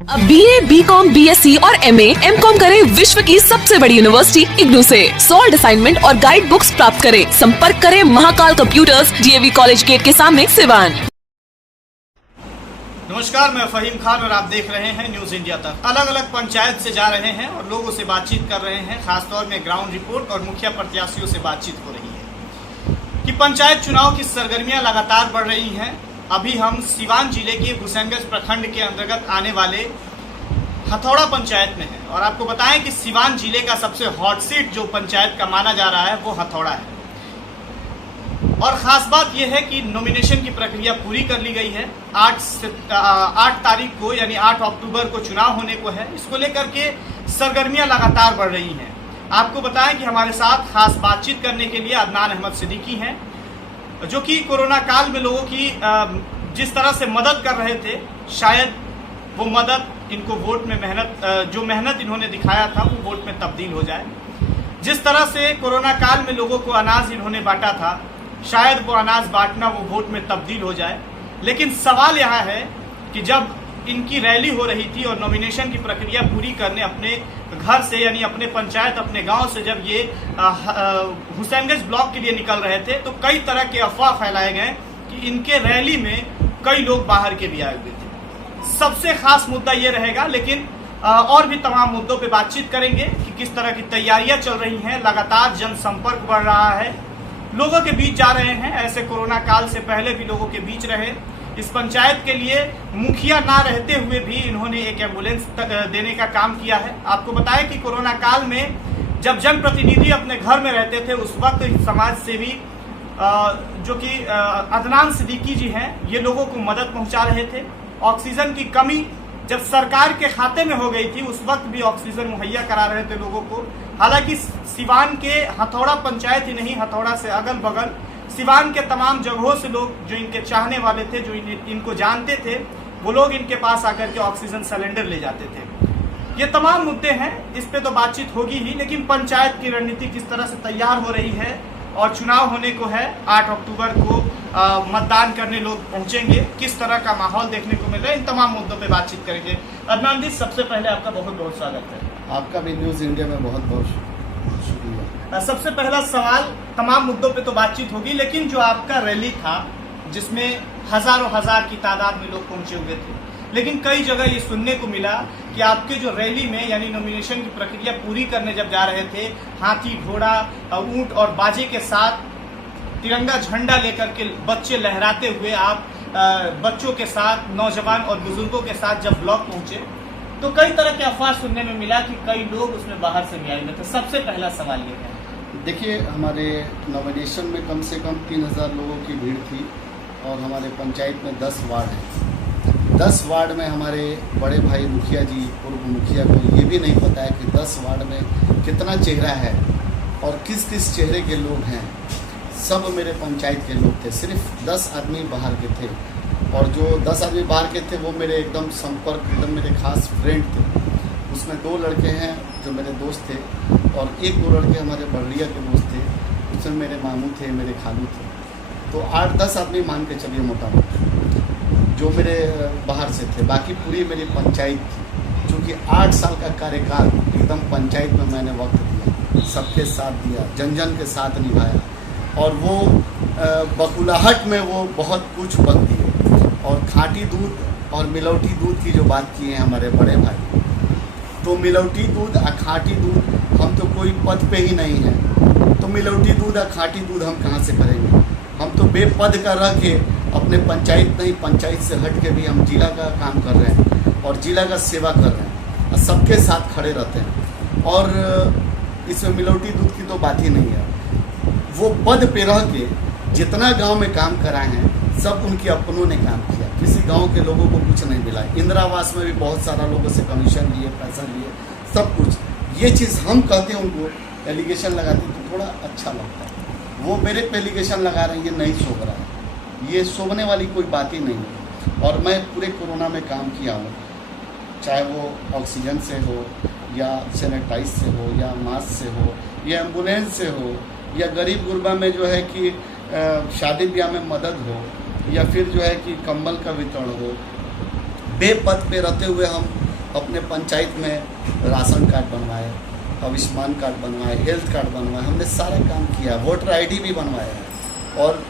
अब BA, BCom, BSc और MA, MCom करें विश्व की सबसे बड़ी यूनिवर्सिटी इग्नू से। सॉल्ड असाइनमेंट और गाइड बुक्स प्राप्त करें। संपर्क करें Mahakal computers, DAV college gate के सामने, सिवान। नमस्कार, मैं फहीम खान और आप देख रहे हैं न्यूज इंडिया तक। अलग अलग पंचायत से जा रहे हैं और लोगों से बातचीत कर रहे हैं। खासतौर में ग्राउंड रिपोर्ट और मुखिया प्रत्याशियों से बातचीत हो रही है कि पंचायत चुनाव की सरगर्मियां लगातार बढ़ रही हैं। अभी हम सिवान जिले के हुसैनगंज प्रखंड के अंतर्गत आने वाले हथौड़ा पंचायत में हैं और आपको बताएं कि सिवान जिले का सबसे हॉट सीट जो पंचायत का माना जा रहा है वो हथौड़ा है। और खास बात यह है कि नॉमिनेशन की प्रक्रिया पूरी कर ली गई है। 8 तारीख को यानी 8 अक्टूबर को चुनाव होने को है। इसको लेकर के सरगर्मियां लगातार बढ़ रही हैं। आपको बताएं कि हमारे साथ खास बातचीत करने के लिए अदनान अहमद सिद्दीकी हैं, जो कि कोरोना काल में लोगों की जिस तरह से मदद कर रहे थे, शायद वो मदद इनको वोट में जो मेहनत इन्होंने दिखाया था वो वोट में तब्दील हो जाए। जिस तरह से कोरोना काल में लोगों को अनाज इन्होंने बांटा था, शायद वो अनाज बांटना वो वोट में तब्दील हो जाए। लेकिन सवाल यहाँ है कि जब इनकी रैली हो रही थी और नॉमिनेशन की प्रक्रिया पूरी करने अपने घर से यानी अपने पंचायत, अपने गांव से जब ये हुसैनगंज ब्लॉक के लिए निकल रहे थे, तो कई तरह के अफवाह फैलाए गए कि इनके रैली में कई लोग बाहर के भी आए हुए थे। सबसे खास मुद्दा ये रहेगा, लेकिन और भी तमाम मुद्दों पे बातचीत करेंगे कि किस तरह की तैयारियां चल रही हैं। लगातार जनसंपर्क बढ़ रहा है, लोगों के बीच जा रहे हैं। ऐसे कोरोना काल से पहले भी लोगों के बीच रहे। इस पंचायत के लिए मुखिया ना रहते हुए भी इन्होंने एक एम्बुलेंस देने का काम किया है। आपको बताएं कि कोरोना काल में जब जनप्रतिनिधि अपने घर में रहते थे, उस वक्त समाज सेवी जो कि अदनान सिद्दीकी जी हैं, ये लोगों को मदद पहुंचा रहे थे। ऑक्सीजन की कमी जब सरकार के खाते में हो गई थी, उस वक्त भी ऑक्सीजन मुहैया करा रहे थे लोगों को। हालांकि सिवान के हथौड़ा पंचायत ही नहीं, हथौड़ा से अगल बगल सिवान के तमाम जगहों से लोग जो इनके चाहने वाले थे, जो इनको जानते थे, वो लोग इनके पास आकर के ऑक्सीजन सिलेंडर ले जाते थे। ये तमाम मुद्दे हैं, इस पे तो बातचीत होगी ही। लेकिन पंचायत की रणनीति किस तरह से तैयार हो रही है और चुनाव होने को है 8 अक्टूबर को, मतदान करने लोग पहुंचेंगे, किस तरह का माहौल देखने को मिल रहा है, इन तमाम मुद्दों पे बातचीत करेंगे। अदनान जी, सबसे पहले आपका बहुत बहुत स्वागत है। आपका भी न्यूज इंडिया में बहुत बहुत शुक्रिया। सबसे पहला सवाल, तमाम मुद्दों पे तो बातचीत होगी, लेकिन जो आपका रैली था जिसमें हजारों हजार की तादाद में लोग पहुंचे हुए थे, लेकिन कई जगह ये सुनने को मिला कि आपके जो रैली में यानी नॉमिनेशन की प्रक्रिया पूरी करने जब जा रहे थे, हाथी, घोड़ा, ऊंट और बाजे के साथ तिरंगा झंडा लेकर के बच्चे लहराते हुए आप बच्चों के साथ, नौजवान और बुजुर्गों के साथ जब ब्लॉक पहुंचे, तो कई तरह के अफवाह सुनने में मिला कि कई लोग उसमें बाहर से भी आए हुए थे। सबसे पहला सवाल ये है, देखिए, हमारे नॉमिनेशन में कम से कम 3000 लोगों की भीड़ थी और हमारे पंचायत में 10 वार्ड हैं। 10 वार्ड में हमारे बड़े भाई मुखिया जी, पूर्व मुखिया को ये भी नहीं पता है कि 10 वार्ड में कितना चेहरा है और किस किस चेहरे के लोग हैं। सब मेरे पंचायत के लोग थे, सिर्फ 10 आदमी बाहर के थे और जो 10 आदमी बाहर के थे वो मेरे एकदम संपर्क, एकदम मेरे खास फ्रेंड थे। उसमें 2 लड़के हैं जो मेरे दोस्त थे और 1-2 लड़के हमारे बड़लिया के दोस्त थे। उसमें मेरे मामू थे, मेरे खालू थे। तो 8-10 आदमी मान के चलिए मोटा मोटा जो मेरे बाहर से थे। बाकी पूरी मेरी पंचायत थी, क्योंकि 8 साल का कार्यकाल एकदम पंचायत में मैंने वक्त दिया, सबके साथ दिया, जन जन के साथ निभाया और वो बकुलाहट में वो बहुत कुछ बक दिए। और खाँटी दूध और मिलौटी दूध की जो बात की है हमारे बड़े भाई, तो मिलौटी दूध और खाँटी दूध, हम तो कोई पद पे ही नहीं है, तो मिलौटी दूध और खाँटी दूध हम कहाँ से करेंगे। हम तो बेपद का रह के अपने पंचायत नहीं, पंचायत से हट के भी हम जिला का काम कर रहे हैं और जिला का सेवा कर रहे हैं और सबके साथ खड़े रहते हैं। और इसमें मिलौटी दूध की तो बात ही नहीं है। वो पद पे रह के जितना गांव में काम कराए हैं, सब उनके अपनों ने काम किया, किसी गांव के लोगों को कुछ नहीं मिला। इंदिरा आवास में भी बहुत सारा लोगों से कमीशन लिए, पैसा लिए, सब कुछ। ये चीज़ हम कहते हैं, उनको एलिगेशन लगाते हैं तो थोड़ा अच्छा लगता है। वो मेरे पे एलिगेशन लगा रहे हैं, ये नहीं शोभ रहा है, ये शोभने वाली कोई बात ही नहीं है। और मैं पूरे कोरोना में काम किया हूँ, चाहे वो ऑक्सीजन से हो या सैनिटाइज से हो या मास्क से हो या एम्बुलेंस से हो या गरीब गुरबा में जो है कि शादी ब्याह में मदद हो या फिर जो है कि कंबल का वितरण हो। बेपद पे रहते हुए हम अपने पंचायत में राशन कार्ड बनवाए, आयुष्मान कार्ड बनवाए, हेल्थ कार्ड बनवाए, हमने सारा काम किया, वोटर आईडी भी बनवाया है। और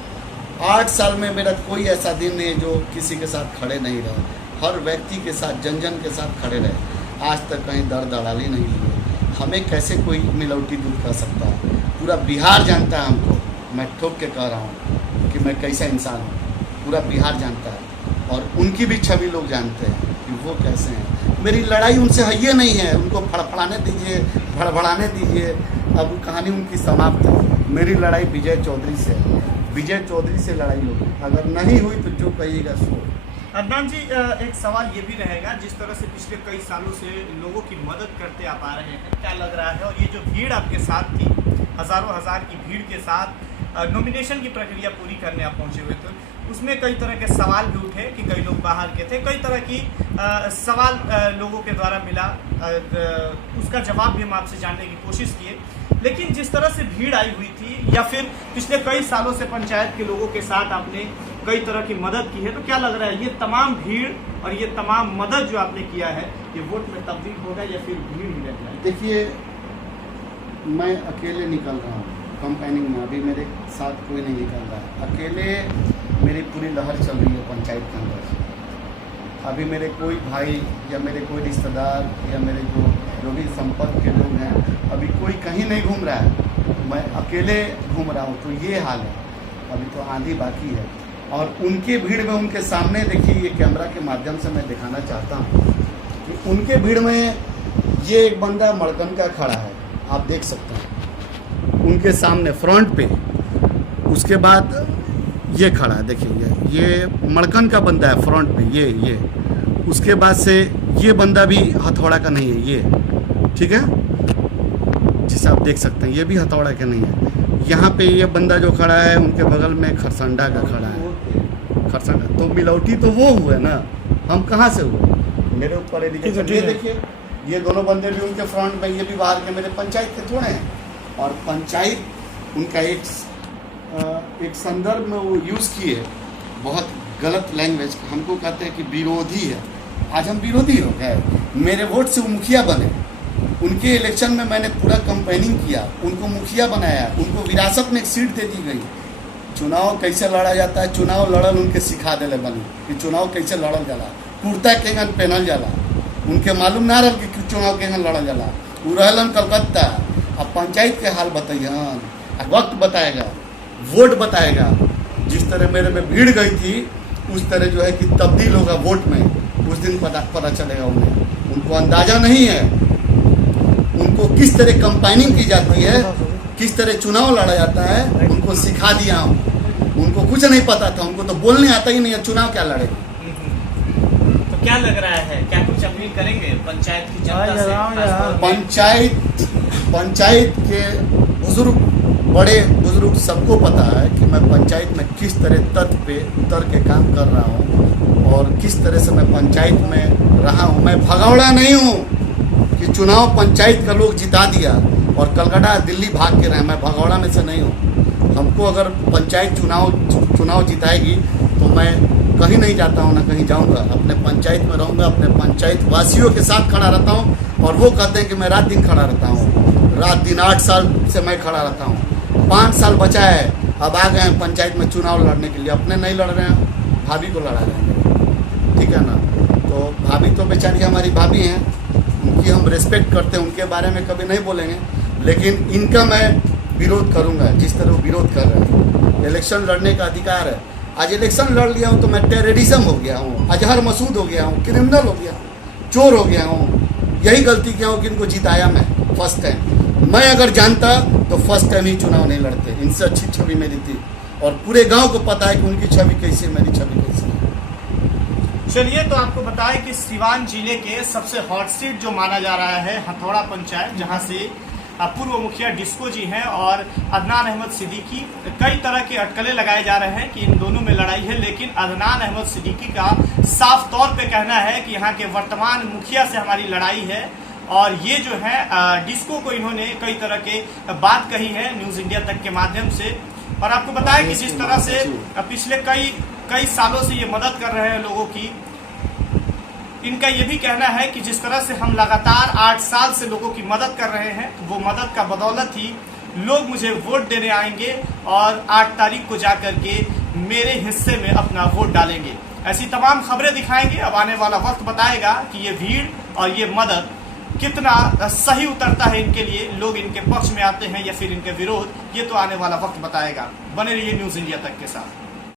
8 साल में मेरा कोई ऐसा दिन नहीं जो किसी के साथ खड़े नहीं रहे, हर व्यक्ति के साथ, जन जन के साथ खड़े रहे। आज तक कहीं दर दलाली नहीं लिए। हमें कैसे कोई मिलौटी दूर कर सकता है? पूरा बिहार जानता है हमको। मैं ठोक के कह रहा हूँ कि मैं कैसा इंसान हूँ, पूरा बिहार जानता है। और उनकी भी छवि लोग जानते हैं कि वो कैसे हैं। मेरी लड़ाई उनसे है ये नहीं है, उनको फड़फड़ाने दीजिए, भड़बड़ाने दीजिए। अब कहानी उनकी समाप्त है। मेरी लड़ाई विजय चौधरी से है, विजय चौधरी से लड़ाई होगी। अगर नहीं हुई तो जो कहिएगा सो। अदनान जी, एक सवाल ये भी रहेगा, जिस तरह से पिछले कई सालों से लोगों की मदद करते आप आ रहे हैं, क्या लग रहा है? और ये जो भीड़ आपके साथ थी, हजारों हजार की भीड़ के साथ नॉमिनेशन की प्रक्रिया पूरी करने आप पहुंचे हुए थे, उसमें कई तरह के सवाल भी उठे कि कई लोग बाहर के थे, कई तरह की सवाल लोगों के द्वारा मिला, उसका जवाब भी हम आपसे जानने की कोशिश किए। लेकिन जिस तरह से भीड़ आई हुई थी, या फिर पिछले कई सालों से पंचायत के लोगों के साथ आपने कई तरह की मदद की है, तो क्या लग रहा है ये तमाम भीड़ और ये तमाम मदद जो आपने किया है, ये वोट में तब्दील होगा या फिर भीड़ ही रह जाएगी? देखिए, मैं अकेले निकल रहा हूँ कंपेनिंग में, अभी मेरे साथ कोई नहीं निकल रहा है। अकेले मेरी पूरी लहर चल रही है पंचायत के अंदर। अभी मेरे कोई भाई या मेरे कोई रिश्तेदार या मेरे जो भी संपर्क के लोग हैं, अभी कोई कहीं नहीं घूम रहा है, मैं अकेले घूम रहा हूँ। तो ये हाल है, अभी तो आंधी बाकी है। और उनके भीड़ में, उनके सामने देखिए, ये कैमरा के माध्यम से मैं दिखाना चाहता हूँ कि उनके भीड़ में ये एक बंदा मड़कन का खड़ा है, आप देख सकते हैं उनके सामने फ्रंट पे। उसके बाद ये खड़ा है, देखिए ये मड़कन का बंदा है फ्रंट पे, ये। उसके बाद से ये बंदा भी हथौड़ा का नहीं है, ये ठीक है, जिसे आप देख सकते हैं, ये भी हथौड़ा का नहीं है। यहाँ पे ये बंदा जो खड़ा है, उनके बगल में खरसंडा का खड़ा है, खरसंडा। तो मिलौटी तो वो हुए ना, हम कहाँ से हुए? मेरे ऊपर एलिगेशन। ये देखिए, ये दोनों बंदे भी उनके फ्रंट में, ये भी बाहर के मेरे पंचायत के थोड़े हैं। और पंचायत उनका एक संदर्भ में वो यूज़ किए, बहुत गलत लैंग्वेज। हमको कहते हैं कि विरोधी है। आज हम विरोधी हो गए? मेरे वोट से वो मुखिया बने, उनके इलेक्शन में मैंने पूरा कंपेनिंग किया, उनको मुखिया बनाया, उनको विरासत में एक सीट दे दी गई। चुनाव कैसे लड़ा जाता है, चुनाव लड़ल उनके सिखा दिले बनी कि चुनाव कैसे लड़ल जाला, कुर्ता केंगन पहनल जाला। उनके मालूम ना रहा कि चुनाव केंगन लड़ल जाला। वो रहलन कलकत्ता। अब पंचायत के हाल बताइए, वक्त बताएगा, वोट बताएगा। जिस तरह मेरे में भीड़ गई थी, उस तरह जो है कि तब्दील होगा वोट में, उस दिन पता चलेगा उन्हें। उनको अंदाजा नहीं है उनको किस तरह कंपाइनिंग की जाती है, किस तरह चुनाव लड़ा जाता है, उनको सिखा दिया हूँ। उनको कुछ नहीं पता था, उनको तो बोलने आता ही नहीं है चुनाव क्या लड़े। तो क्या लग रहा है, क्या कुछ अपील करेंगे पंचायत की जनता से? पंचायत के बुजुर्ग, बड़े बुजुर्ग सबको पता है कि मैं पंचायत में किस तरह तथ्य पे उतर के काम कर रहा हूँ और किस तरह से मैं पंचायत में रहा हूँ। मैं भगौड़ा नहीं हूँ कि चुनाव पंचायत का लोग जिता दिया और कलकत्ता दिल्ली भाग के रहे। मैं भगौड़ा में से नहीं हूँ। हमको अगर पंचायत चुनाव जिताएगी तो मैं कहीं नहीं जाता हूँ, ना कहीं जाऊँगा, अपने पंचायत में रहूँगा, अपने पंचायत वासियों के साथ खड़ा रहता हूँ। और वो कहते हैं कि मैं रात दिन खड़ा रहता हूँ, रात दिन 8 साल से मैं खड़ा रहता हूँ। 5 साल बचा है, अब आ गए हैं पंचायत में चुनाव लड़ने के लिए। अपने नहीं लड़ रहे हैं, भाभी को लड़ा रहे हैं, ठीक है ना। तो भाभी तो बेचारी हमारी भाभी हैं, उनकी हम रिस्पेक्ट करते हैं, उनके बारे में कभी नहीं बोलेंगे। लेकिन इनका मैं विरोध करूँगा जिस तरह वो विरोध कर रहे हैं। इलेक्शन लड़ने का अधिकार है। आज इलेक्शन लड़ लिया हूँ तो मैं टेररिज्म हो गया हूँ, अजहर मसूद हो गया हूँ, क्रिमिनल हो गया हूँ, चोर हो गया हूँ। यही गलती किया हूँ कि इनको जिताया मैं फर्स्ट टाइम। मैं अगर जानता तो फर्स्ट टाइम ही चुनाव नहीं लड़ते। इनसे अच्छी छवि मेरी थी और पूरे गांव को पता है कि उनकी छवि कैसी है, मेरी छवि कैसी है। चलिए, तो आपको बताएं कि सिवान जिले के सबसे हॉट सीट जो माना जा रहा है हथौड़ा पंचायत, जहां से पूर्व मुखिया डिस्को जी हैं और अदनान अहमद सिद्दीकी। कई तरह के अटकलें लगाए जा रहे हैं कि इन दोनों में लड़ाई है, लेकिन अदनान अहमद सिद्दीकी का साफ तौर पे कहना है कि यहाँ के वर्तमान मुखिया से हमारी लड़ाई है। और ये जो है डिस्को को इन्होंने कई तरह के बात कही है न्यूज़ इंडिया तक के माध्यम से। और आपको बताया कि जिस तरह से पिछले कई सालों से ये मदद कर रहे हैं लोगों की, इनका ये भी कहना है कि जिस तरह से हम लगातार 8 साल से लोगों की मदद कर रहे हैं, वो मदद का बदौलत ही लोग मुझे वोट देने आएंगे और 8 तारीख को जाकर के मेरे हिस्से में अपना वोट डालेंगे। ऐसी तमाम खबरें दिखाएंगे। अब आने वाला वक्त बताएगा कि ये भीड़ और ये मदद कितना सही उतरता है इनके लिए, लोग इनके पक्ष में आते हैं या फिर इनके विरोध, ये तो आने वाला वक्त बताएगा। बने रहिए न्यूज़ इंडिया तक के साथ।